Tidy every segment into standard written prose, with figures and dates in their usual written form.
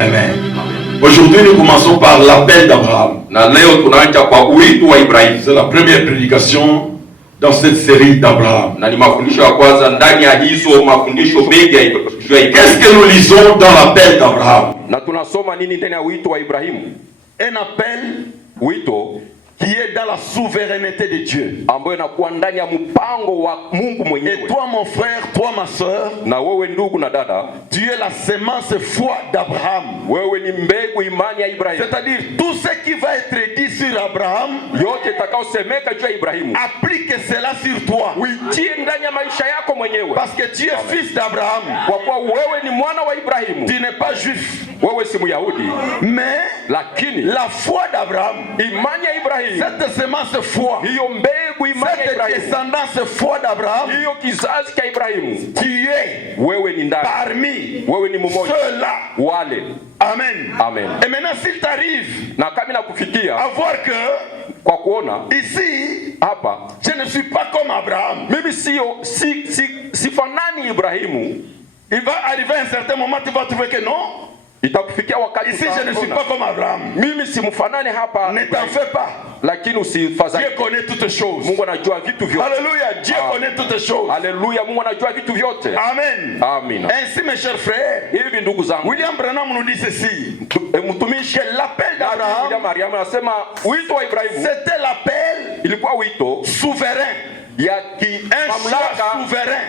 Amen. Aujourd'hui, nous commençons par l'appel d'Abraham. C'est la première prédication dans cette série d'Abraham. Qu'est-ce que nous lisons dans l'appel d'Abraham? Un appel qui est dans la souveraineté de Dieu. Et toi mon frère, toi ma soeur, tu es la semence foi d'Abraham. C'est-à-dire tout ce qui va être dit sur Abraham, applique cela sur toi. Parce que tu es fils d'Abraham. Tu n'es pas juif. Mais la foi d'Abraham, cette semence foi, cette descendance foi d'Abraham, tu es parmi ceux-là. Amen. Amen. Et maintenant s'il t'arrive à voir que ici, je ne suis pas comme Abraham. Il va arriver à un certain moment, tu vas trouver que non. Ici je ne suis pas comme Abraham. Ne t'en fais pas. Dieu connaît toutes choses. Alléluia. Dieu connaît toutes choses. Amen. Ainsi mes chers frères, William Branham nous dit ceci, que l'appel d'Abraham, c'était l'appel souverain. Un choix souverain.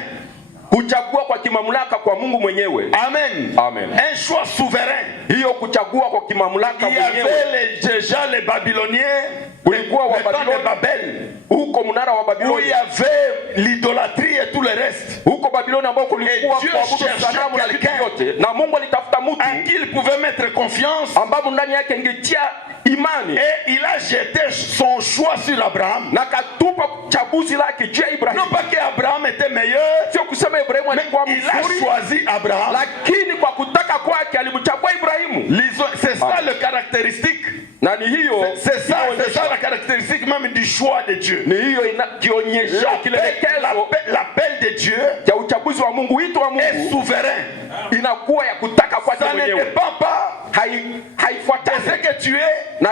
Kuchagua kwa kimamlaka kwa Mungu mwenyewe. Amen. Amen. Un choix souverain. Hiyo kuchagua kwa kimamlaka mwenyewe. Il y avait déjà les Babyloniens, kulikuwa wa Babel, huko mnara wa Babyloni, où il y avait l'idolâtrie et tout le reste. Huko Babyloni ambao kulikuwa kuabudu sanamu na vitu vyote, na Mungu alitafuta mtu en qui il pouvait mettre confiance, ambapo ndani yake ingetia imani. Et il a jeté son choix sur Abraham. Na katupa chaguzi lake juu ya Ibrahim. Non pas que Abraham était meilleur, sio kusema Ibrahim alikuwa mzuri, il a choisi Abraham, lakini kwa kutaka kwake alimchagua Ibrahimu. C'est ça le caractéristique. C'est ça la caractéristique même du choix de Dieu. L'appel de Dieu est souverain. Ça ne dépend pas de ce que tu es, de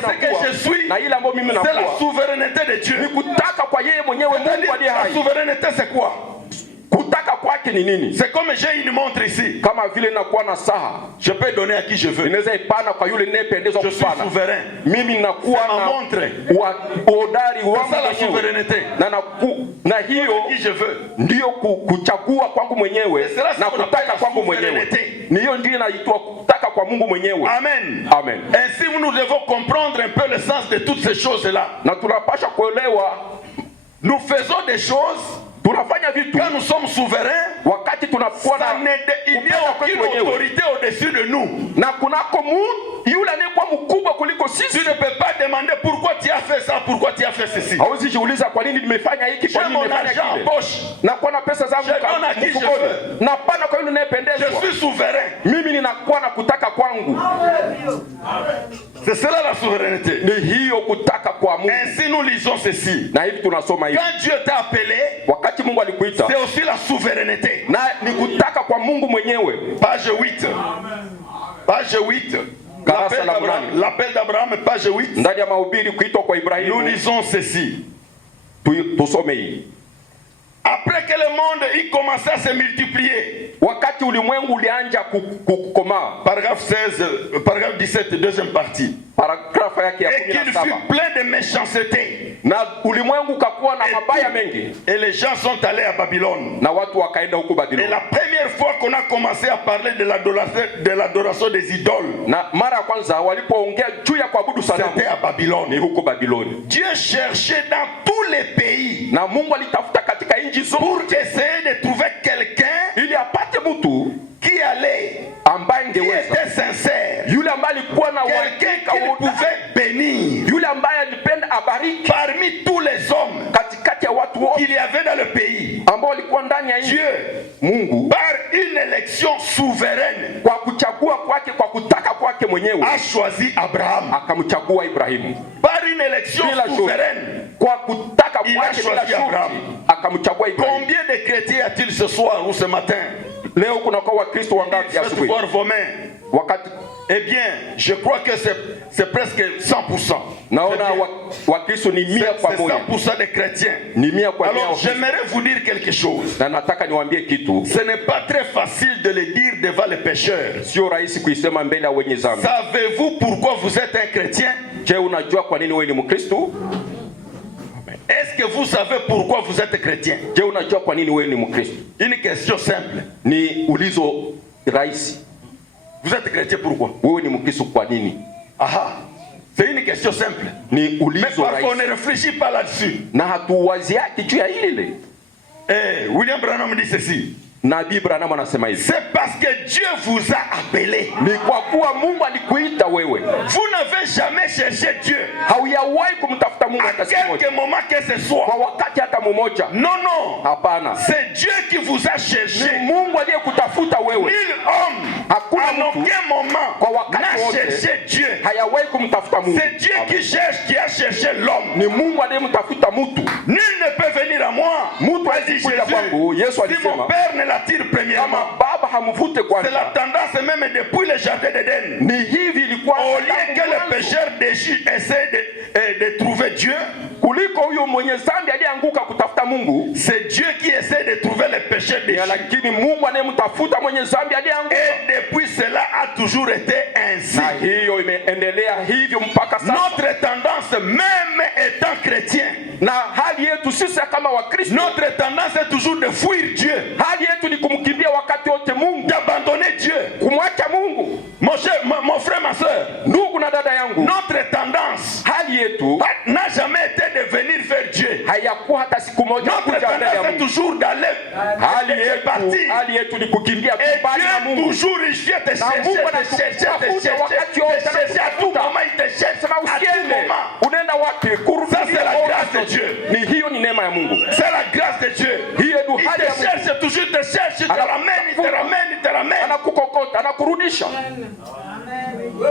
ce que je suis. C'est la souveraineté de Dieu. La souveraineté c'est quoi? C'est comme j'ai une montre ici. Je peux donner à qui je veux. Je suis souverain. C'est ma montre. C'est ça la souveraineté. Qui je veux. Amen. Amen. Ainsi nous devons comprendre un peu le sens de toutes ces choses-là. Nous faisons des choses. Quand nous sommes souverains, il n'y a aucune autorité au-dessus de nous. Tu ne peux pas demander pourquoi tu as fait ça, pourquoi tu as fait ceci. J'ai mon argent en poche. Je donne à qui je veux. Je suis souverain. C'est cela la souveraineté. Ainsi nous lisons ceci. Quand Dieu t'a appelé, c'est aussi la souveraineté. Page 8. Page 8. L'appel d'Abraham, page 8. Nous lisons ceci. Après que le monde y commençait à se multiplier. Paragraphe 16, paragraphe 17, deuxième partie. Et qu'il fut plein de méchanceté. Et les gens sont allés à Babylone. Et la première fois qu'on a commencé à parler de l'adoration des idoles, c'était à Babylone. Dieu cherchait dans tous les pays pour essayer de trouver quelqu'un qui allait, qui était sincère, quelqu'un qu'il pouvait bénir parmi tous les hommes qu'il y avait dans le pays. Dieu, par une élection souveraine, a choisi Abraham. Par une élection souveraine, il a choisi Abraham. Combien de chrétiens y a-t-il ce soir ou ce matin? Faites voir vos mains. wakati eh bien, je crois que c'est presque 100%. naona Wakristo ni 100 kwa moja. C'est 100% des chrétiens. Ni 100 kwa moja. Alors, j'aimerais vous dire quelque chose. Na nataka niwaambie kitu. Ce n'est pas très facile de le dire devant les pécheurs. Sio rahisi kuisema mbele ya wenye dhambi. Savez-vous pourquoi vous êtes un chrétien? Je, unajua kwa nini wewe ni Mkristo? Est-ce que vous savez pourquoi vous êtes chrétien? Je, unajua kwa nini wewe ni Mkristo? Une question simple. Ni ulizo rahisi. Vous êtes chrétien pourquoi? Wewe ni Mkristo kwa nini? Aha. C'est une question simple. Ni ulizo rahisi. Mais parfois on ne réfléchit pas là-dessus. Na hatuwaziaki juu ya ile. William Branham dit ceci. Nabii Branham anasema hivi. C'est parce que Dieu vous a appelé. Ni kwa kuwa Mungu alikuita wewe. Vous n'avez jamais cherché Dieu. Haujawahi kumtafuta Mungu hata siku moja. À quelque moment que ce soit. Kwa wakati hata mmoja. Non, non. Hapana. C'est Dieu qui vous a cherché. Ni Mungu aliyekutafuta wewe. Nul homme à aucun moment n'a cherché Dieu. Hayawahi kumtafuta Mungu. C'est Dieu qui cherche, qui a cherché l'homme. Ni Mungu aliyemtafuta mtu. Nul ne peut venir à moi. Mtu asikuja kwangu. Yesu si alisema. mon père ne l'attire premièrement. C'est la tendance même depuis le jardin d'Éden. Ni hivi ilikuwa. Au lieu que le pécheur déchu essaie de trouver Dieu, kuliko huyo mwenye dhambi aliyeanguka kutafuta Mungu, c'est Dieu qui essaie de trouver le pécheur déchu. Lakini Mungu anayemtafuta mwenye dhambi aliyeanguka. Et depuis cela a toujours été ainsi. Na hiyo imeendelea hivyo mpaka sasa. Notre tendance même étant chrétien, na hali yetu sisi kama Wakristo, notre tendance est toujours de fuir Dieu. Hali yetu ni kumkimbia wakati wote Mungu, d'abandonner Dieu, kumwacha Mungu. Mon frère, ma soeur, ndugu na dada yangu, notre tendance, hali yetu n'a jamais été de venir vers Dieu. Hayakuwa hata siku moja kuja mbele ya Mungu. Notre tendance est toujours d'aller. Hali yetu ni kukimbia mbali na Mungu. Toujours il vient te chercher à tout moment, il te cherche à tout moment. Unaenda wapi? Ça c'est la grâce de Dieu. Ni hiyo ni neema ya Mungu. C'est la grâce de Dieu. Hiyo ndio hali ya Mungu. Il te cherche toujours, te cherche, te ramène. Anakukokota, anakurudisha.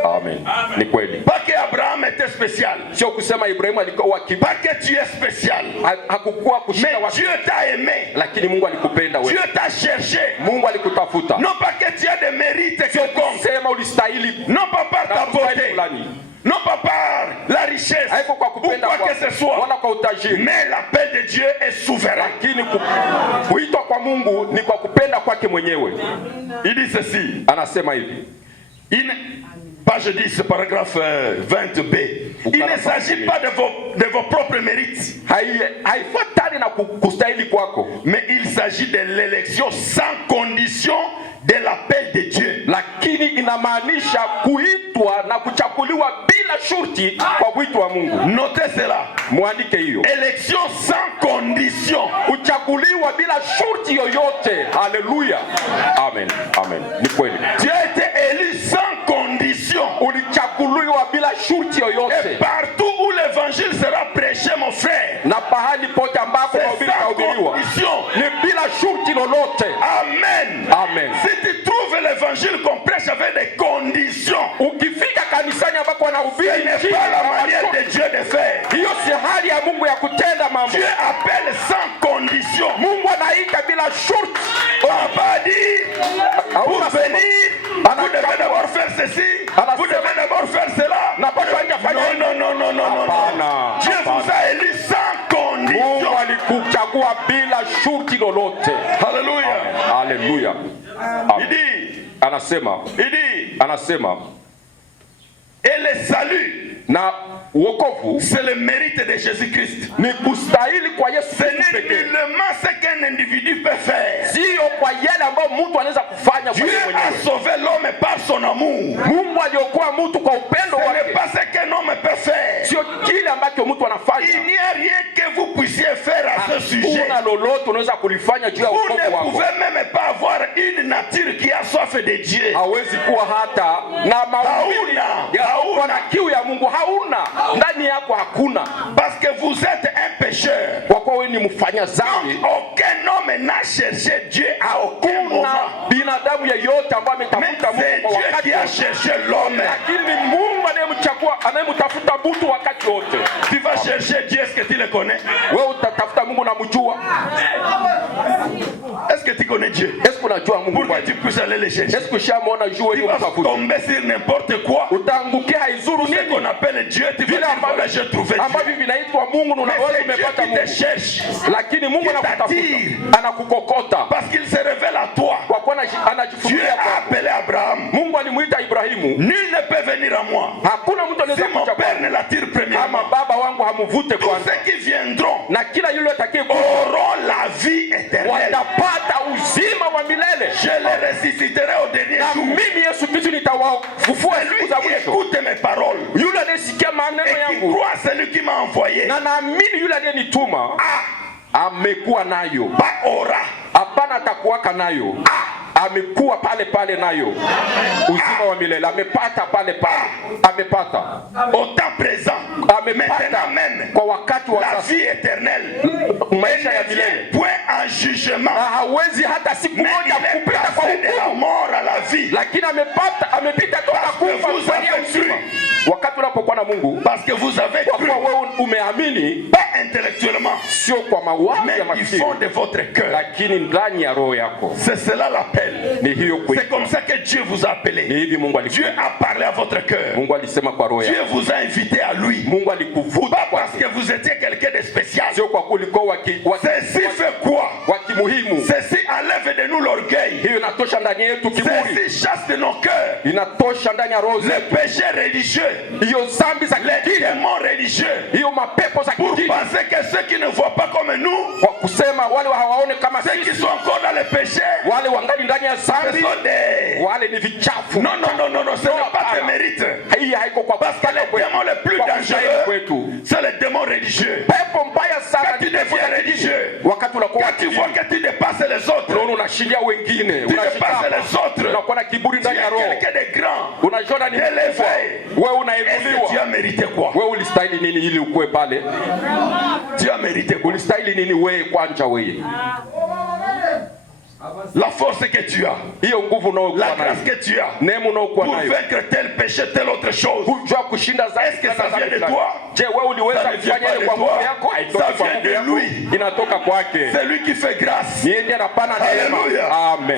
Amen. Ni kweli. Pas que Abraham était spécial. Sio kusema Ibrahimu alikuwa pas que tu es spécial. Hakukuwa kushinda watu. Dieu t'a aimé. Lakini Mungu alikupenda wewe. Dieu t'a cherché. Mungu alikutafuta. Non pas que tu as des mérites quelconques. Sema ulistahili. Non pas par ta beauté. Non pas par la richesse. Haiko kwa kupenda quoi que ce soit. Wala kwa utajiri. Mais l'appel de Dieu est souverain. Lakini kuitwa kwa Mungu ni kwa kupenda kwake mwenyewe. Il dit ceci. Anasema hivi. Page 10, paragraphe 20b. Il ne s'agit pas de vos propres mérites. Mais il s'agit de l'élection sans condition de l'appel de Dieu. Lakini inamaanisha kuitwa na kuchaguliwa bila shurti kwa wito wa Mungu. Notez cela. Muandike hiyo. Élection sans condition. Kuchaguliwa bila shurti yoyote. Haleluya. Amen. Amen. Ni kweli. Tu as été élu sans condition. Ulichaguliwa bila shurti yoyote. Et partout où l'évangile sera prêché, mon frère. Na pahali pote ambako mahubiri yahubiriwa. Ni bila shurti lolote. Amen. Amen. Si tu trouves l'évangile qu'on prêche avec des conditions, ukifika kanisani ambako wanahubiri ce n'est pas la manière de Dieu de faire. Hiyo si hali ya Mungu ya kutenda mambo. Dieu appelle sans condition. Mungu anaita bila shurti. On n'a pas dit pour venir, vous devez d'abord faire ceci, vous devez d'abord faire cela. Non. Dieu vous a élu sans condition. Mungu alikuchagua bila shurti lolote. Alléluia. Alléluia. Il dit, anasema et le salut, na wokovu, c'est le mérite de Jésus-Christ. Ni kustahili kwa Yesu pekee. Ce n'est nullement ce qu'un individu peut faire. Sio kwa yale ambayo mtu anaweza kufanya kwa mwenyewe. Dieu a sauvé l'homme par son amour. Mungu aliokoa mtu kwa upendo wake. Ce n'est pas ce qu'un homme peut faire. Sio kile ambacho mtu anafanya. Il n'y a rien que vous puissiez faire à ce sujet. Kuna lolote unaweza kulifanya juu ya wokovu wako. Vous ne pouvez même pas avoir une nature qui a soif de Dieu. Hawezi kuwa hata na maumbile na kiu ya Mungu hauna. Ndani yako hakuna. Parce que vous êtes un pécheur. Kwa kuwa wewe ni mfanya dhambi. Aucun homme n'a cherché Dieu à aucun moment. Binadamu yeyote ambaye ametafuta Mungu kwa wakati Dieu a cherché l'homme. Lakini Mungu anayemtafuta mtu wakati wote. Tu vas chercher Dieu, est-ce que tu le connais? Wewe utatafuta Mungu na mjua. Est-ce que tu connais Dieu? pour que tu puisses aller les chercher. Tu vas tomber sur n'importe quoi. Ce qu'on appelle Dieu, tu vas dire voilà, j'ai trouvé Dieu. Mais c'est Dieu qui te cherche, qui t'attire, parce qu'il se révèle à toi. Dieu a appelé Abraham. Nul ne peut venir à moi si mon père ne l'attire premièrement. Tous ceux qui viendront auront la vie éternelle. Je les ressusciterai au dernier jour. Celui qui écoute mes paroles et qui croit celui qui m'a envoyé aura amekuwa pale nayo uzima wa milele, amepata pale amepata au temps présent, maintenant même kwa wakati wa la vie éternelle, maisha ya milele, point en jugement, na hawezi hata siku moja kupita kwa de la mort à la vie, lakini amepita toka kufa kuingia uzima. Wakati unapokuwa na Mungu, parce que vous avez cru, wewe umeamini, pas intellectuellement, sio kwa mawazo ya mais du fond de votre cœur, lakini ndani ya roho yako. C'est cela l'appel. C'est comme ça que Dieu vous a appelé. Dieu a parlé à votre cœur. Dieu vous a invité à lui. Pas parce que vous étiez quelqu'un de spécial. Ceci fait quoi? Ceci enlève de nous l'orgueil. Ceci chasse de nos cœurs le péché religieux, les démons religieux, pour penser que ceux qui ne voient pas comme nous, ceux qui sont encore dans le péché, non, ce n'est pas tes mérites. Parce que les démons les plus dangereux, c'est les démons religieux. Quand tu deviens religieux, quand tu vois que tu dépasses les autres, tu dépasses les autres, tu es quelqu'un de grand, d'élevé. Est-ce que tu as mérité quoi? Tu as mérité quoi? La force que tu as, la grâce que tu as pour vaincre tel péché, telle autre chose, est-ce que ça vient de toi? Ça ne vient pas de toi, ça vient de lui. C'est lui qui fait grâce. Alléluia.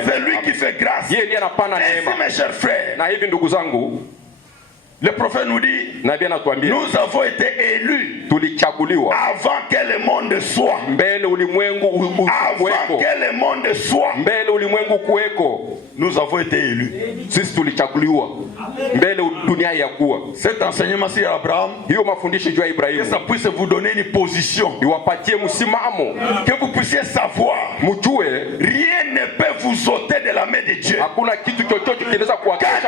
C'est lui qui fait grâce. Ainsi mes chers frères, le prophète nous dit, nous avons été élus avant que le monde soit. Avant que le monde soit. Nous avons été élus. Cet enseignement sur Abraham, que ça puisse vous donner une position, que vous puissiez savoir, rien ne peut vous ôter de la main de Dieu. Quand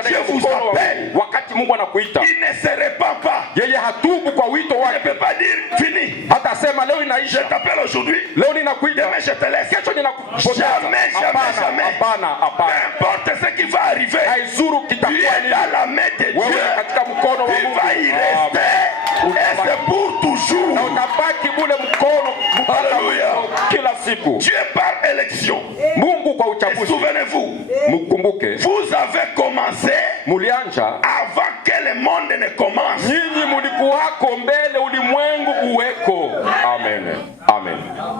Dieu vous appelle, il ne se répand pas. Il ne peut pas dire fini. Je t'appelle aujourd'hui, demain je te laisse. Jamais. Peu importe ce qui va arriver, tu es dans la main de Dieu. Tu vas y rester et c'est pour toujours. Alléluia. Dieu par élection. Et souvenez-vous, vous avez commencé avant que le monde ne commence. Amen.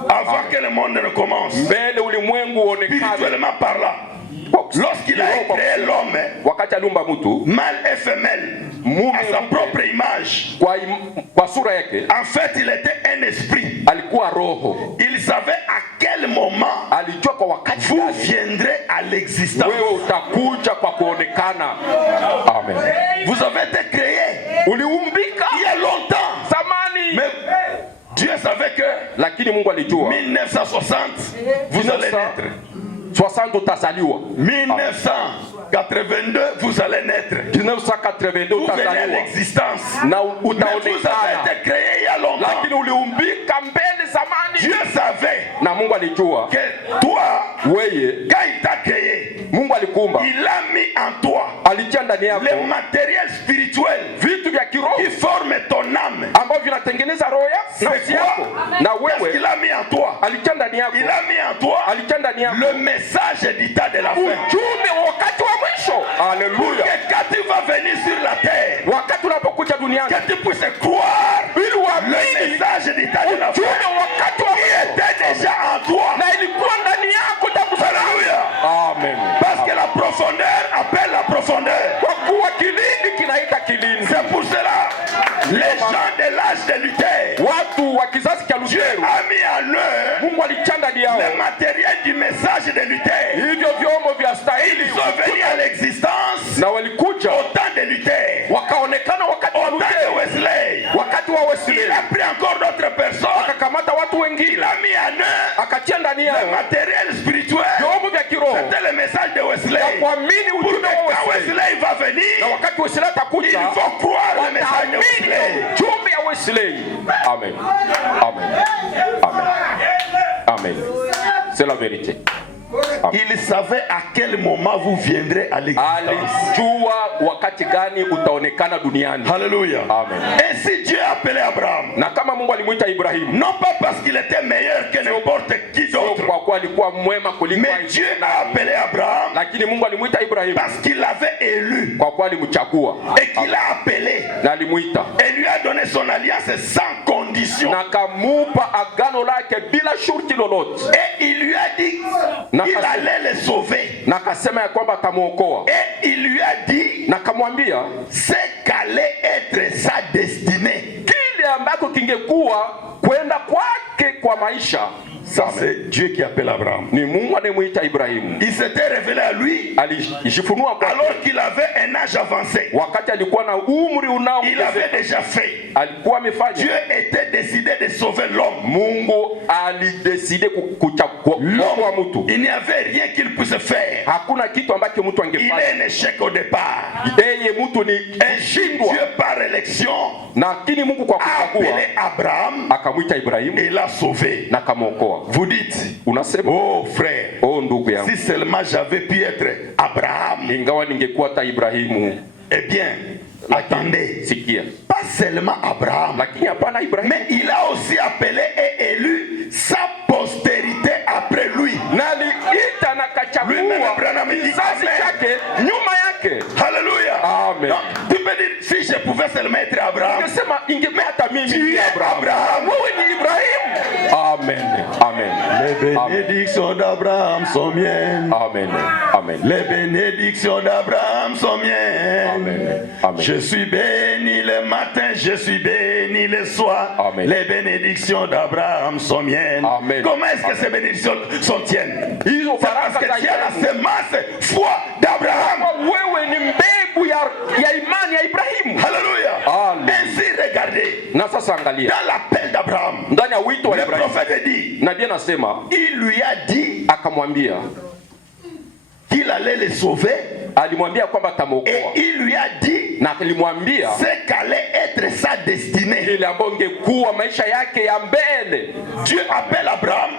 Avant que le monde ne commence. Spirituellement parlant. Lorsqu'il a créé l'homme, mâle et femelle, à sa propre image, en fait il était un esprit. Il savait à quel moment vous viendrez à l'existence. Amen. Vous avez été créé il y a longtemps. Mais Dieu savait que 1960 vous allez naître. 1982 vous allez naître. Vous venez à l'existence. Mais vous avez été créé il y a longtemps. Dieu savait que toi, quand il t'a créé, il a mis en toi le matériel spirituel qui forme ton âme. C'est quoi? Qu'est-ce qu'il a mis en toi? Il a mis en toi le message d'état de la fin. Alléluia. Pour que quand tu vas venir sur la terre, que tu puisses croire le message d'état de la fin qui était déjà en toi. Alléluia. en eux Mungu alichanga ndani yao le matériel du message de Luther. hivyo vyombo vya stahili, Ils sont venus à l'existence na walikuja au temps de Luther, wakaonekana wakati wa au temps de Wesley. wakati wa Wesley. Il a pris encore d'autres personnes, Akakamata watu il wengine a mis en eux akatia ndani le yao matériel spirituel. vyombo vya kiroho C'était le message de Wesley. ya kuamini Pour que ujumbe wa quand Wesley, Wesley va na venir, wakati Wesley il atakuja faut croire le message de wataamini Wesley. ujumbe ya Wesley. Amen. Amen. Amen. Amen. C'est la vérité. Il savait à quel moment vous viendrez à l'existence. Alijua wakati gani utaonekana duniani. Alléluia. Amen. Ainsi Dieu a appelé Abraham. Na kama Mungu alimuita Ibrahimu, Non pas parce qu'il était meilleur que n'importe qui d'autre, kwa kuwa alikuwa mwema kuliko mais Dieu a appelé Abraham lakini Mungu alimuita Ibrahimu parce qu'il l'avait élu kwa kuwa alimchagua et qu'il l'a appelé na alimuita et lui a donné son alliance sans condition. na kamupa agano lake bila shurti lolote, Et il lui a dit qu'il allait le sauver. na kasema ya kwamba atamuokoa, Et il lui a dit na kamwambia ce qu'allait être sa destinée. kile ambako kingekuwa kwenda kwake kwa maisha. Ça c'est Dieu qui appelle Abraham. Ni Mungu anayemuita Ibrahimu. Il s'était révélé à lui Alijifunua kwake alors qu'il avait un âge avancé. wakati alikuwa na umri Il unaoongezeka. avait déjà fait. Alikuwa amefanya. Dieu était décidé de sauver l'homme. Mungu alideside kuchagua mtu. Il n'y avait rien qu'il puisse faire. Hakuna kitu ambacho mtu Il est angefanya. un échec au départ. Yeye mtu ni Et shindwa. Dieu par élection Lakini Mungu kwa a kuchagua appelé Abraham akamwita Ibrahimu et l'a sauvé. na kamuokoa. Vous dites, Unasema, oh frère, oh ndugu yangu, si seulement j'avais pu être Abraham, ingawa ningekuwa ta Ibrahimu. eh bien, attendez, Sikia. pas seulement Abraham, Lakini hapana Ibrahimu. mais il a aussi appelé et élu sa postérité après lui. Na aliita na kachagua kizazi chake nyuma yake. Alléluia. Amen. Donc, tu peux dire, si je pouvais seulement être Abraham, Ungesema ingekuwa hata mimi tu ni es Abraham. Wewe ni Ibrahimu. Amen. Amen. Les Amen. bénédictions d'Abraham sont miennes. Amen. Amen. Les bénédictions d'Abraham sont miennes. Amen. Amen. Je suis béni le matin, je suis béni le soir. Amen. Les bénédictions d'Abraham sont miennes. Amen. Comment est-ce que ces bénédictions sont tiennes? Hizo C'est parce baraka que tu as la za semence foi d'Abraham. wewe ni mbegu ya imani ya Ibrahimu. Alléluia. Amen. Ainsi regardez, Na sasa angalia dans l'appel d'Abraham, ndani ya wito wa le Ibrahimu, prophète dit, nabii anasema, il lui a dit akamwambia, qu'il allait le sauver. alimwambia kwamba Et atamuokoa, il lui a dit na alimwambia ce qu'allait être sa destinée. ile ambayo ingekuwa maisha yake ya mbele. Dieu appelle Abraham,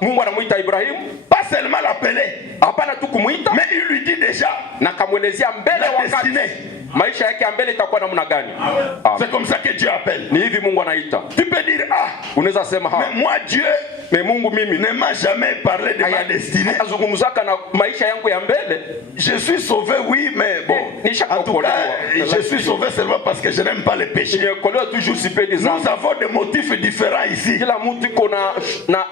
Mungu anamuita Ibrahimu, pas seulement l'appeler, hapana tu kumuita, mais il lui dit déjà na kamwelezea mbele la wakati destinée. maisha yake ya mbele itakuwa namna gani. C'est comme ça que Dieu appelle. Ni hivi Mungu anaita. Tu peux dire, ah, Unaweza sema mais moi Dieu me Mungu mimi ne m'a jamais parlé de ma destinée. azungumzaka na maisha yangu ya mbele. Je suis sauvé, oui, mais bon, en tout cas, je suis sauvé seulement parce que je n'aime pas les péchés. Nimeokolewa toujours sipendi Nous dhambi. avons des motifs différents ici. Kila mtu iko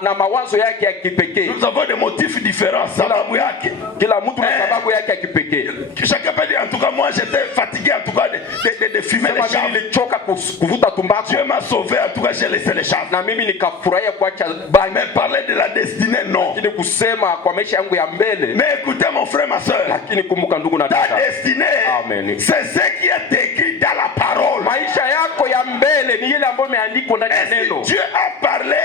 na mawazo yake ya kipekee. Nous avons des motifs différents. Sababu yake. Kila mtu na sababu yake ya kipekee. Chacun peut dire, en tout cas, moi j'étais fatigué, en tout cas, de fumer les Sema chanvres. mimi nilichoka kuvuta tumbako Dieu m'a sauvé, en tout cas, j'ai laissé les chanvres. na mimi nikafurahia kuacha bangi. Mais parler de la destinée, non. Lakini kusema kwa maisha yangu ya mbele. Mais écoutez mon frère, ma soeur. Lakini kumbuka ndugu na Ta dada. destinée, Amen. c'est ce qui est écrit dans la parole. Maisha yako ya mbele ni ile ambayo imeandikwa ndani ya Et si neno. Dieu a parlé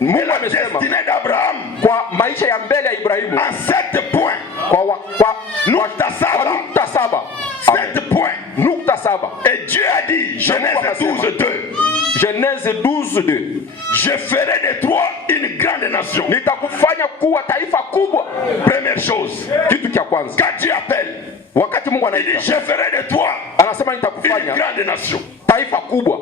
de Mungu la amesema destinée d'Abraham kwa maisha ya mbele ya Ibrahimu en 7 points. kwa Nukta saba. nukta saba. 7 points. Nukta saba. Et Dieu a dit, Genèse 12, 2. Genèse 12:2. Je ferai de toi une grande nation. Nitakufanya kuwa taifa kubwa. Première chose. Kitu cha kwanza. Quand Dieu appelle, Wakati Mungu il dit, anaita, je ferai de toi anasema une nitakufanya grande nation. taifa kubwa.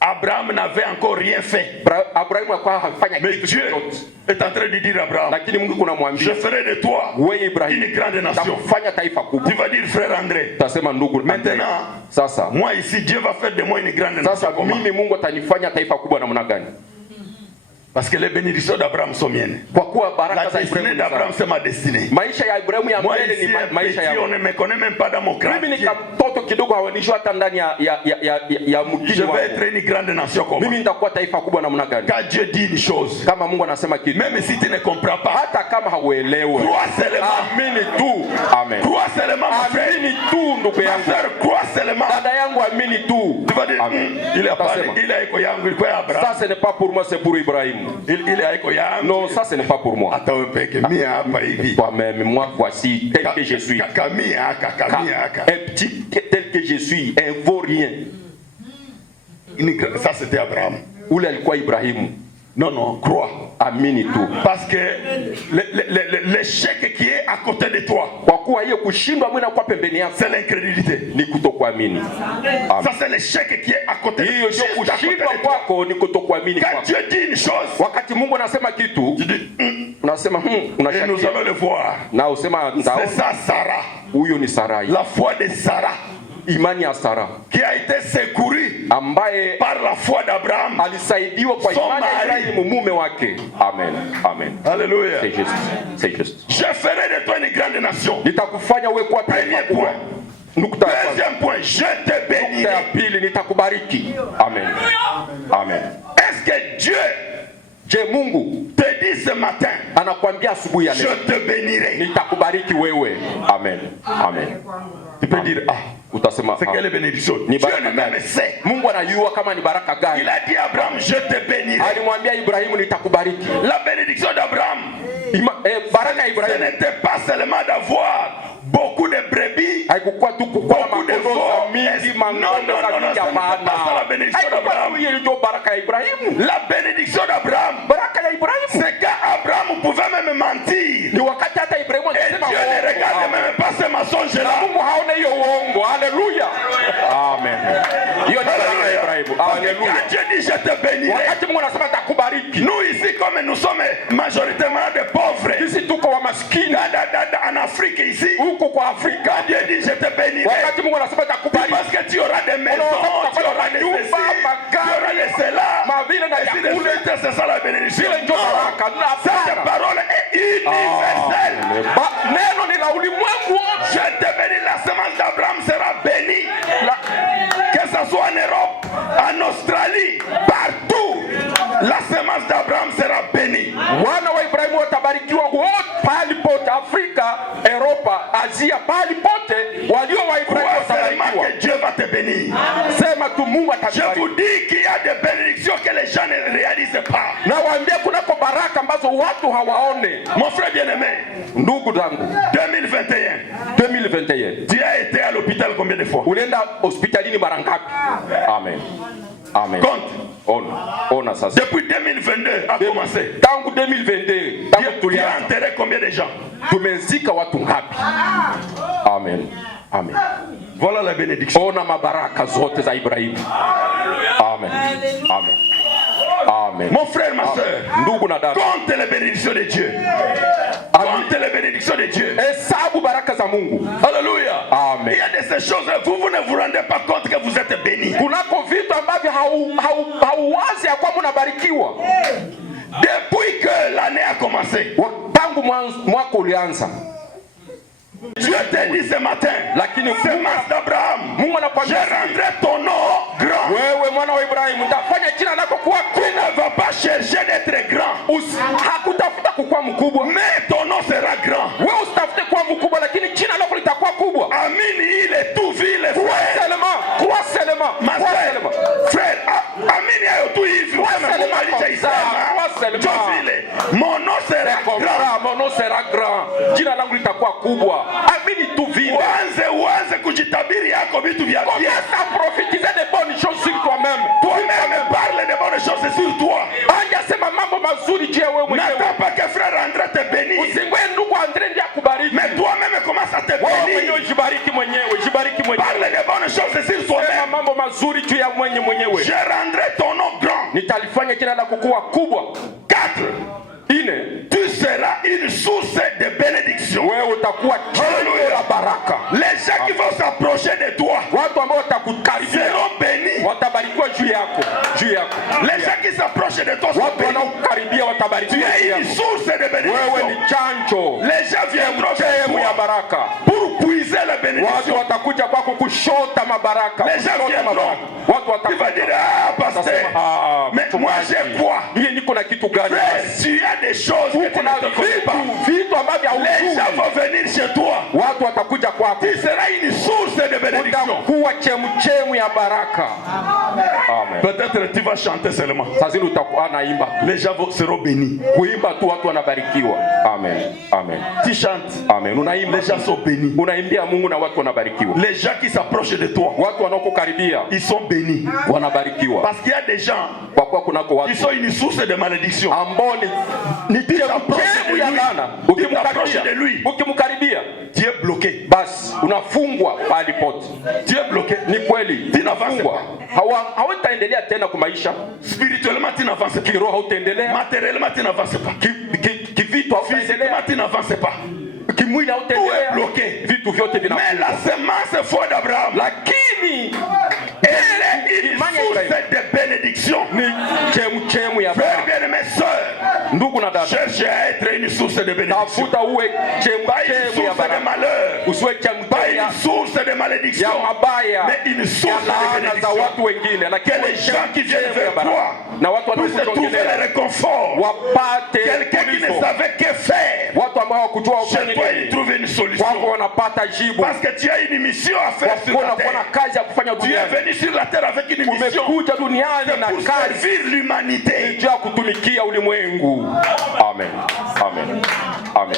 Abraham n'avait encore rien fait. Abrahamu alikuwa hafanya Mais kitu Dieu chochote. est en train de dire à Abraham, Lakini Mungu kunamwambia, je ferai de toi wewe Ibrahimu, une grande nation. nitakufanya taifa kubwa. Tu vas dire, frère André, Tasema ndugu André. maintenant, Sasa moi ici, Dieu va faire de moi une grande sasa nation. Comment? mimi Mungu atanifanya taifa kubwa namna gani? Parce que les bénédictions d'Abraham sont miennes. Kwa kuwa baraka za La destinée Ibrahimu d'Abraham, c'est ma destinée. maisha ya Ibrahimu ya Moi, mbele ici, ni un maisha petit, ya on ne me connaît même pas dans mon mimi ni quartier. mtoto kidogo hawanishwa hata ndani ya mjini Je vais wangu. être une grande nation comme Mimi nitakuwa taifa kubwa namna gani? quand Dieu dit une chose, Kama Mungu anasema kitu, même si tu ne comprends pas, hata kama hauelewi, crois seulement. amini tu. Amen. Crois seulement, mon frère. Amini tu ndugu Ma yangu. frère, crois seulement. Dada yangu amini tu. Tu vas dire, Amen. il a parlé, Utasema, il a écouté Abraham. ça ce n'est pas pour moi, c'est pour Ibrahim. Il a écouté Non, ça ce n'est pas pour moi. Attends un peu, que mia hapa hivi. Toi-même, moi voici tel que je suis. Kamia haka. Un petit tel que je suis, un vaurien. Ça c'était Abraham. Ule alikuwa Ibrahimu. Non, crois. Amini tu. Parce que l'échec qui est à côté de toi, Kwa kuwa hiyo kushindwa mimi nakuwa pembeni yako c'est l'incrédulité. ni kutokuamini. Ça c'est l'échec qui est à côté de Hiyo ndio toi. kushindwa kwako ni kutokuamini Quand kwako. Dieu dit une chose, Wakati Mungu anasema kitu, tu dis, unasema et nous unashakia. allons le voir. Na usema C'est ndaona ça Sarah, huyo ni Sarai. la foi de Sarah, Imani ya Sara qui a été secourue ambaye par la foi d'Abraham. alisaidiwa kwa Son imani ya mari. Ibrahimu mume wake. Amen. Amen. Alléluia. C'est juste. C'est juste. Je ferai de toi une grande nation. Nitakufanya uwe kuwa Premier taifa kubwa. point. Nukta ya kwanza. Deuxième point, je te Nukta ya bénirai. pili, nitakubariki. Amen. Amen. Est-ce que Dieu Je, Mungu te dit ce matin, anakuambia asubuhi ya je leo, te bénirai? nitakubariki wewe. Amen. Amen. Tu peux dire, ah, Utasema c'est quelle ah, bénédiction? ni Dieu baraka lui-même gani? sait. Mungu anajua kama ni baraka Il gani. a dit à Abraham, je te bénirai. Alimwambia Ibrahimu nitakubariki. La bénédiction d'Abraham, Baraka ya ce Ibrahimu n'était pas seulement d'avoir beaucoup de brebis, haikuwa tu kukuwa na beaucoup de makondoo za veaux. mingi, Non, mang'ombe non, za non, mingi, ce n'était pas ça la hapana. bénédiction Haikuwa d'Abraham. tu hiyo ndio baraka ya Ibrahimu. La bénédiction d'Abraham, Baraka ya Ibrahimu c'est quand Abraham pouvait même mentir. ni wakati hata Ibrahimu Et alisema Dieu ne regarde uongo. même pas ce mensonge-là. Mungu haone hiyo uongo. Haleluya. Amen. Hiyo ni baraka ya Ibrahimu. Parce que Haleluya. quand Dieu dit je te bénirai, Wakati Mungu anasema atakubariki. nous ici comme nous sommes majoritairement des pauvres, Sisi tuko wa maskini en Afrique ici, huko kwa Afrika. quand Dieu dit je te bénirai, Wakati Mungu anasema c'est atakubariki. parce que tu auras des maisons, tu auras des ceci, tu auras des cela, Mavile na et si de vyakula. suite, c'est ça la bénédiction. Zile ndio baraka. Cette parole est universelle. Neno ni la ulimwengu wote. Je te bénis, la semence d'Abraham sera bénie. Que ce soit en Europe, en Australie, partout, la semence d'Abraham sera bénie. Wana wa Ibrahimu watabarikiwa wote pahali pote, Afrika, Europa, Asia, pahali pote walio wa Ibrahimu Crois seulement watabarikiwa. que Dieu va te bénir. Sema tu Mungu Je atakubariki. vous dis qu'il y a des bénédictions que les gens ne réalisent pas. Na waambie kunako baraka ambazo watu hawaone. Mon frère bien-aimé, Ndugu zangu, 2021, 2021. tu as été à l'hôpital combien de fois? Ulienda hospitalini mara ngapi? Amen. Amen. Compte. Ona sasa. Depuis 2022 a commencé. Tangu 2022, tangu Tu as tulianza, enterré combien de gens? tumezika watu ngapi? Amen. Amen. Voilà la bénédiction. Ona mabaraka zote za Ibrahimu. Amen. Amen. Amen. Mon frère, ma soeur, Ndugu na dada, compte les bénédictions de Dieu. Compte les bénédictions de Dieu. hesabu baraka za Mungu. Alléluia. Amen. Il y a de ces choses, vous ne vous rendez pas compte que vous êtes bénis. Kunako vitu ambavyo hauwazi ya kwamba unabarikiwa. Depuis que l'année a commencé, Tangu mwaka ulianza, Dieu t'a dit ce matin, lakini semence d'Abraham, Mungu je anakuambia rendrai ton nom grand. wewe mwana wa Ibrahimu, nitafanya jina lako kuwa Tu ne vas pas chercher d'être grand, hakutafuta kukuwa mkubwa. mais ton nom sera grand. Wewe usitafute kuwa mkubwa, lakini jina lako litakuwa kubwa. Amini, il est tout vu, les Crois frères. seulement, crois seulement, Ma crois frère, seulement. frère, amini hayo tu hivi. Wewe kumalisha isema. Jovile, mon nom sera grand. Mon nom sera grand. Jina langu litakuwa kubwa. Amini tu vile. Uanze kujitabiri yako vitu vya bien. Commence à prophétiser des bonnes choses sur toi-même. Toi-même parle de bonnes choses sur toi. Anja sema mambo mazuri juu ya wewe mwenyewe. N'attends pas que frère André te bénisse. Usingoe ndugu Andre ndiye akubariki. Mais toi-même commence à te Wewe bénir. mwenyewe jibariki mwenyewe, jibariki mwenyewe. Parle de bonnes choses sur Sema toi-même. mambo mazuri juu ya mwenyewe. Je rendrai ton nom grand. Nitalifanya jina lako kuwa kubwa. 4. Ine, Tu seras une source de bénédiction. wewe utakuwa chanzo la baraka. Les gens qui vont s'approcher de toi Watu ambao watakukaribia seront bénis. watabarikiwa juu yako, juu yako. Les gens qui s'approchent de toi sont Watu bénis. wanaokukaribia utabarikiwa. Tu es une source de bénédiction. Wewe ni chanjo. Les gens viendront vers Chemu ya toi baraka. pour puiser la bénédiction. Watu watakuja kwako kushota mabaraka. Les gens viendront. Watu Tu vas watakuja. dire, ah, pasteur, mais moi j'ai quoi? Mimi niko na kitu gani? Tu as des choses que tu ne te connais pas. Vitu ambavyo Les gens vont venir chez toi. watu watakuja kwako. Tu seras une source de bénédiction. Utakuwa chemu ya baraka. Amen. Peut-être tu vas chanter seulement. Sasa utakuwa naimba. Les gens seront bénis. Kuimba tu watu wanabarikiwa. Amen. Amen. Tu chantes. Amen. Unaimba. Les gens sont bénis. Unaimbia Mungu na watu wanabarikiwa. Les gens qui s'approchent de toi, Watu wanaokukaribia ils sont bénis. wanabarikiwa. Parce qu'il y a des gens Kwa kuwa kunako qui watu sont une source de malédiction. ambao ni chemu ya laana. Ukimkaribia Tu es bloqué. basi unafungwa pale pote. Tu es bloqué. Ni kweli, Tu n'avances unafungwa. pas. Hawataendelea tena kwa maisha. Spirituellement, tu n'avances pas. Kiroho hautaendelea. Matériellement, tu n'avances pas. Kivitu hautaendelea. Physiquement, tu n'avances pas. Kimwili hautaendelea. bloqué. Vitu vyote Mais vinafungwa. la semence foi d'Abraham, Lakini elle est une source de bénédiction. ni chemu ya Frères baraka. bien-aimés, sœurs, Ndugu na dada, cherchez à être une source de bénédiction. tafuta uwe Pas une chemu ya source de baraka. malheur. Usiwe Pas chemu une source de malédiction. ya mabaya Mais une ya source de laana za bénédiction. watu wengine, lakini Que les gens qui viennent chemu ya vers toi baraka na watu puissent trouver le wanaokujongelea réconfort. wapate Quelqu'un qui ne utulizo. savait que faire. Watu ambao hawakujua Chez ufanye toi, il nini, trouve une solution. wako wanapata jibu. Parce que tu as une mission à faire sur la Unakuwa na terre. kazi ya kufanya Tu es duniani. venu sur la terre avec une mission Umekuja duniani na pour kazi servir l'humanité. ya kutumikia ulimwengu. Amen. Amen. Amen.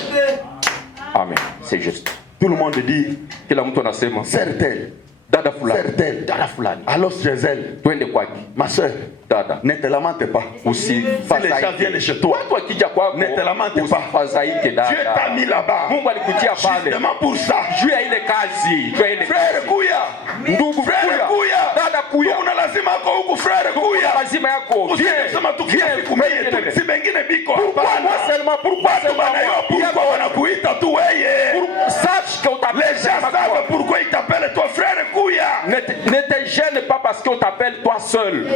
Amen. C'est juste. Tout le monde dit, Kila mtu anasema sert-elle, dada fulani, sert-elle, dada fulani, alors chez elle, twende kwake. ma soeur, Dada, ne te lamente pas. Si les gens viennent chez toi, watu wakija kwako ne te lamente pas. usifadhaike Dieu t'a dada. mis là-bas Mungu alikutia pale justement pour ça. juu ya ile kazi, juu ya ile Frère kazi. Kuya, Ndugu frère Kuya, dada kuya, kuna lazima yako huku frère Kuya. lazima yako Usisema tu kila siku mie tu, si bengine biko hapana. Watu wanayua pourquoi wanakuita tu weye. sache que on Les gens t'appelle savent pourquoi ils t'appellent toi frère Kuya. ne te gêne pas parce qu'on t'appelle toi seul.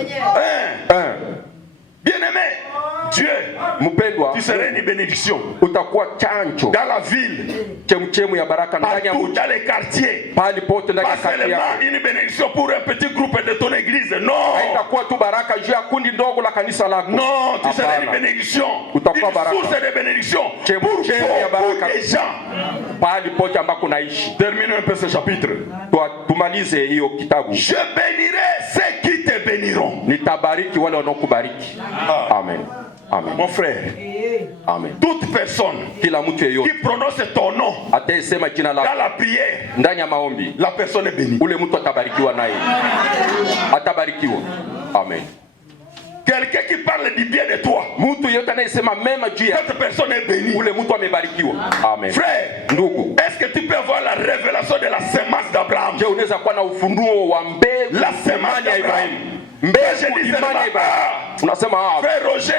Bien-aimé, Dieu, Mpendwa, tu serais une bénédiction utakuwa chanjo dans la ville, chemchemu ya baraka ndani ya partout mji, dans les quartiers. pale pote ndani ya Pas kati seulement yako. une bénédiction pour un petit groupe de ton église. Non. Haitakuwa tu baraka juu ya kundi ndogo la kanisa lako. Non, tu serais une Hapana. bénédiction. Utakuwa Une baraka. source de bénédiction Chemu- pour chemu ya beaucoup baraka. de gens. Pale pote ambako naishi. Terminons un peu ce chapitre. Tumalize hiyo kitabu. Je bénirai ceux qui te béniront. Nitabariki wale wanaokubariki. Amen. Amen. Mon frère, Amen. toute personne Kila mtu qui yeyote prononce ton nom atayesema jina dans lako la prière, ndani ya maombi, la personne est bénie. ule mtu atabarikiwa naye. Atabarikiwa. Amen. Quelqu'un qui parle du bien de toi, Mtu yeyote anayesema mema juu ya cette personne est bénie. ule mtu amebarikiwa. Amen. Frère, Ndugu, est-ce que tu peux avoir la révélation de la semence d'Abraham? je unaweza kuwa na ufunuo wa mbegu La imani semence ya d'Abraham. Ibrahimu. Je Mbegu disais imani ya Ibrahimu. Unasema frère Roger,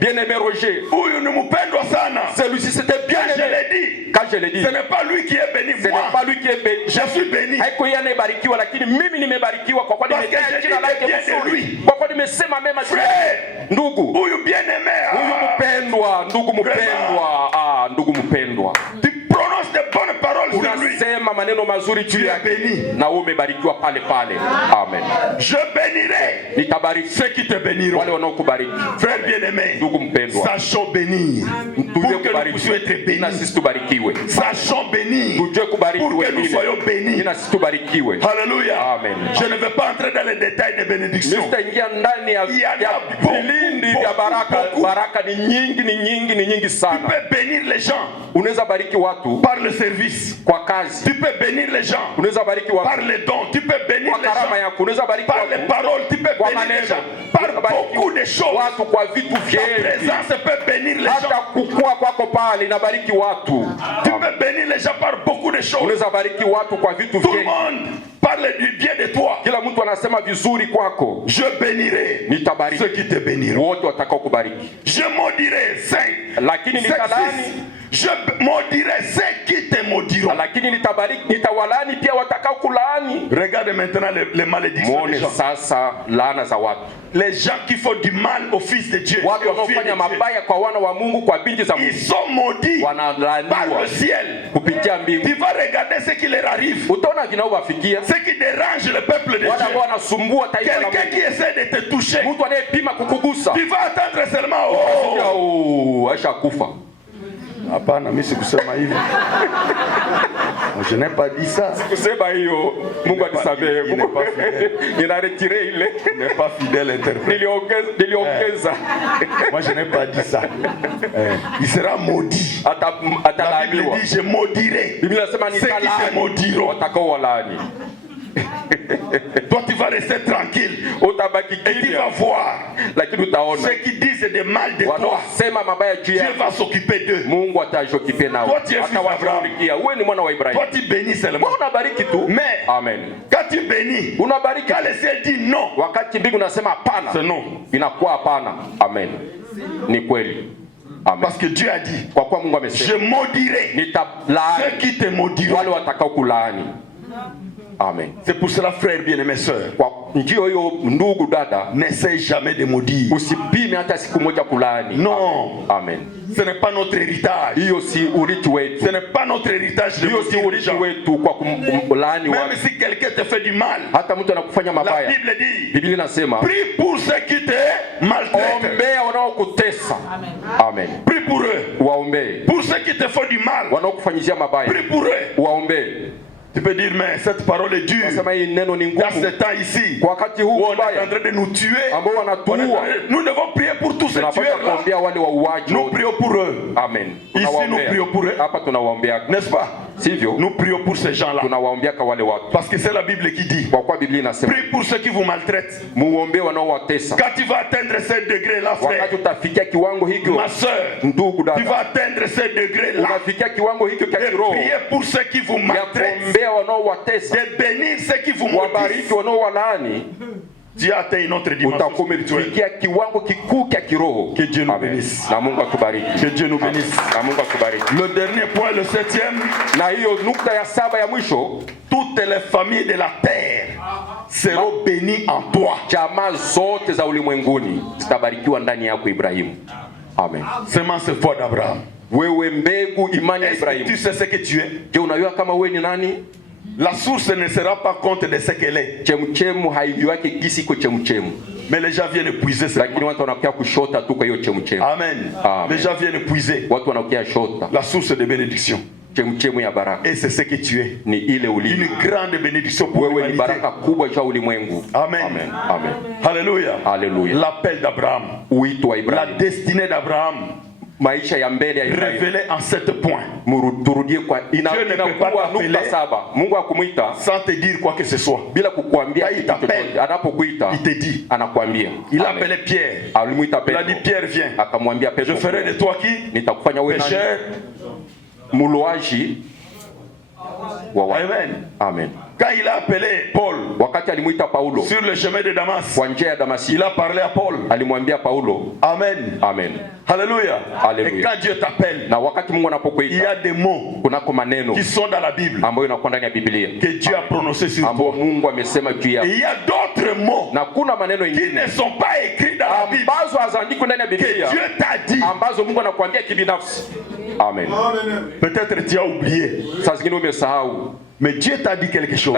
bien-aimé Roger, huyu ni mpendwa sana. celui-ci c'était bien Quand je aimé. l'ai dit, Quand je l'ai dit, ce n'est pas lui qui est béni, ce moi. n'est pas lui qui est béni. Je suis béni. Haiko yeye anayebarikiwa, lakini mimi nimebarikiwa kwa kuwa Parce que nimejaa je jina dis lake bien de vizuri. lui. Kwa kuwa nimesema mema juu yake. Frère, Ndugu, huyu bien-aimé, huyu mpendwa, ndugu mpendwa, ndugu mpendwa. tu prononces de bonnes paroles sur lui. Unasema maneno mazuri juu Tu es yake. béni. Na wewe umebarikiwa pale pale. Amen. Je bénirai Nitabariki ceux qui te béniront. wale wanaokubariki. Frère bien-aimé, Ndugu mpendwa, sachons bénir pour tujue que nous puissions être kubariki na bénis. sisi tubarikiwe. Sachons bénir Tujue kubariki pour que nous wengine soyons bénis. na sisi tubarikiwe. Alléluia. Amen. Je ne vais pas entrer dans les détails de bénédiction. Sitaingia ndani ya vilindi vya baraka. Baraka ni nyingi Tu sana. peux bénir les gens Unaweza bariki watu par le service. kwa kazi. Tu peux bénir les gens Unaweza bariki watu par les dons. Tu peux bénir kwa les karama gens yako. Unaweza bariki par les watu paroles. Tu peux kwa bénir les maneno. gens par Unaweza bariki beaucoup de choses. watu kwa vitu Ta vingi. présence peut bénir les Hata gens. kukua kwako pale inabariki watu. Tu peux bénir les gens par beaucoup de choses. Unaweza bariki watu kwa vitu Tout le vingi. monde parle du bien de toi. Kila mtu anasema vizuri kwako. Je bénirai Nitabariki ceux qui te béniront. wote watakao kubariki. Je maudirai Lakini nitalani, je maudirai ceux qui te maudiront. lakini nitawalani pia watakao kulaani. walaani. Regarde maintenant les malédictions des gens. Sasa laana za watu. Les gens qui font du mal aux fils de Dieu, watu wanaofanya mabaya kwa wana wa Mungu, kwa binti za Mungu, ils sont maudits par le ciel. Kupitia mbingu. Tu vas regarder ce qui leur arrive. Utaona vinavyowafikia. Ce qui dérange le peuple de Dieu. Wanasumbua taifa la Mungu. Quelqu'un qui essaie de te toucher. Mtu anayepima kukugusa. Tu vas attendre seulement aisha kufa. Hapana, mimi sikusema hivyo. Je n'ai pas dit ça. Sikusema hiyo. Mungu anisamehe. Nina retirer ile. Il n'est pas fidèle interprète. Niliongeza. Moi je n'ai pas dit ça. Il sera maudit. La Bible dit je maudirai. Biblia inasema nitalaani. Ceux qui se maudiront. Watakao walaani. Toi tu vas rester tranquille. Et tu vas voir ceux qui disent de mal de toi. Dieu va s'occuper d'eux. Toi tu es fils d'Abraham. Toi tu bénis seulement. Mais Amen. Quand tu bénis, quand le ciel dit non, c'est non. Amen. Ni kweli. Amen. Parce que Dieu a dit, je maudirai ceux qui te maudiront. Amen. C'est pour cela, frère bien-aimé, sœur, n'essaie jamais de maudire. Non. Amen. Ce n'est pas notre héritage. Ce n'est pas notre héritage de maudire les gens. Même si quelqu'un te fait du mal, la Bible dit, prie pour ceux qui te maltraitent. Amen. Prie pour eux. Pour ceux qui te font du mal, prie pour eux. Tu peux dire, mais cette parole est dure. Dans ce temps ici, où on est en train de nous tuer, nous devons prier pour tous ces tueurs-là. Nous prions pour eux. Amen. Ici, nous prions pour eux. N'est-ce pas? Nous prions pour ces gens-là. Parce que c'est la Bible qui dit, prie pour ceux qui vous maltraitent. Quand tu vas atteindre ce degré-là, frère, ma soeur, tu vas atteindre ce degré-là et prier pour ceux qui vous maltraitent, de bénir ceux qui vous maudissent. Dieu a atteint une autre dimension spirituelle. Que Dieu nous bénisse. Que Dieu nous bénisse. Le dernier point, le 7e. Toutes les familles de la terre seront bénies en toi. Amen. Semence foi d'Abraham. Est-ce que tu sais ce que tu es? La source ne sera pas compte de ce qu'elle est. Mais les gens viennent puiser ça. Amen. Les gens viennent puiser la source de bénédiction. Et c'est ce que tu es. Une grande bénédiction pour l'humanité. Amen. Amen. Alléluia. Alléluia. L'appel d'Abraham. La destinée d'Abraham. Révélé en 7 points. Dieu ne peut pas t'appeler sans te dire quoi que ce soit. Quand il t'appelle, il te dit. Il a appelé Pierre. Il a dit, Pierre, viens. Je ferai de toi qui? Pécheur. Amen. Amen. Quand il a appelé Paul sur le chemin de Damas, il a parlé à Paul. Amen. Amen. Alléluia. Et quand Dieu t'appelle, il y a des mots qui sont dans la Bible que Dieu a prononcés sur toi. Et il y a d'autres mots qui ne sont pas écrits dans la Bible que Dieu t'a dit. Amen. Peut-être tu as oublié. Mais Dieu t'a dit quelque chose.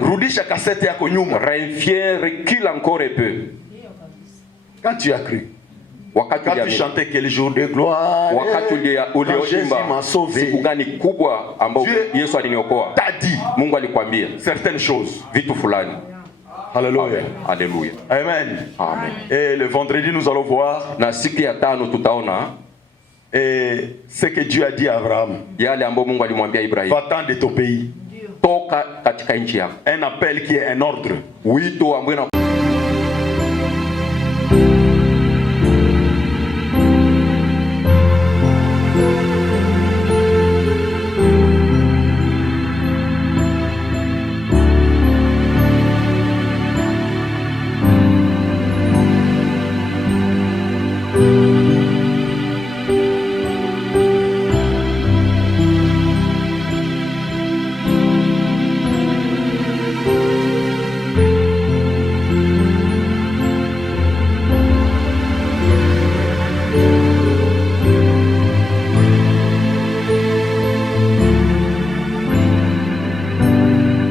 Rudisha cassette yako nyuma. Recule encore un peu. Quand tu as cru, quand tu chantais quel jour de gloire, quand Jésus m'a sauvé, Dieu t'a dit certaines choses. Alléluia. Alléluia. Amen. Amen. Et le vendredi nous allons voir et ce que Dieu a dit à Abraham. Va-t'en de ton pays. Un appel qui est un ordre.